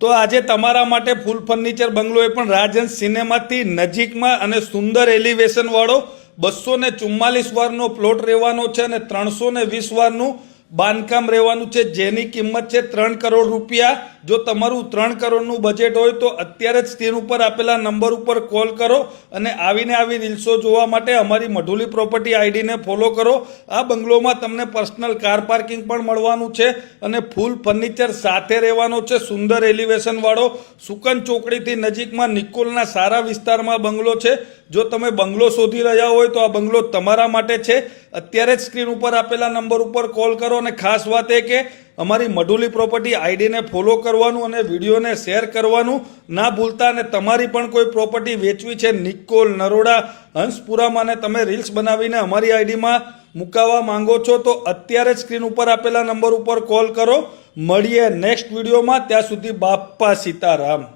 તો આજે તમારા માટે ફૂલ ફર્નિચર બંગલો એ પણ રાજહંસ સિનેમાથી નજીકમાં અને સુંદર એલિવેશન વાળો 244 વારનો પ્લોટ રહેવાનો છે અને 320 વારનું બાંધકામ રહેવાનું છે, જેની કિંમત છે 3 કરોડ રૂપિયા। જો તમારું 3 કરોડનું બજેટ હોય તો અત્યારે જ સ્ક્રીન ઉપર આપેલા નંબર ઉપર કોલ કરો અને આવીને આવી રીલ્સો જોવા માટે અમારી મઢુલી પ્રોપર્ટી આઈડીને ફોલો કરો। આ બંગલોમાં તમને પર્સનલ કાર પાર્કિંગ પણ મળવાનું છે અને ફૂલ ફર્નિચર સાથે રહેવાનો છે, સુંદર એલિવેશન વાળો સુકન ચોકડીથી નજીકમાં નિકોલના સારા વિસ્તારમાં બંગલો છે। જો તમે બંગલો શોધી રહ્યા હોય તો આ બંગલો તમારા માટે છે। અત્યારે જ સ્ક્રીન ઉપર આપેલા નંબર ઉપર કોલ કરો અને ખાસ વાત એ કે અમારી મઢુલી પ્રોપર્ટી આઈડીને ફોલો કરવાનું અને વિડીયોને શેર કરવાનું ના ભૂલતા। અને તમારી પણ કોઈ પ્રોપર્ટી વેચવી છે નિકોલ, નરોડા, હંસપુરામાં અને તમે રીલ્સ બનાવીને અમારી આઈડીમાં મુકાવવા માંગો છો તો અત્યારે જ સ્ક્રીન ઉપર આપેલા નંબર ઉપર કોલ કરો। મળીએ નેક્સ્ટ વિડીયોમાં, ત્યાં સુધી બાપ્પા સીતારામ।